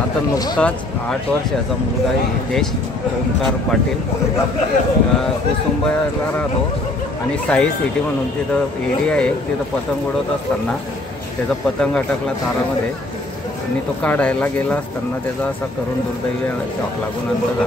आता नुकताच 8 वर्षाचा मुलगा हितेश ओमकार पाटील कुसुंबाला राहतो आणि साई सिटी म्हणून तिथं एरिया आहे. तिथं पतंग उडवत असताना त्याचा पतंग अटकला तारामध्ये आणि तो काढायला गेला असताना त्याचा असा करून दुर्दैवी शॉक लागून अंत झाला.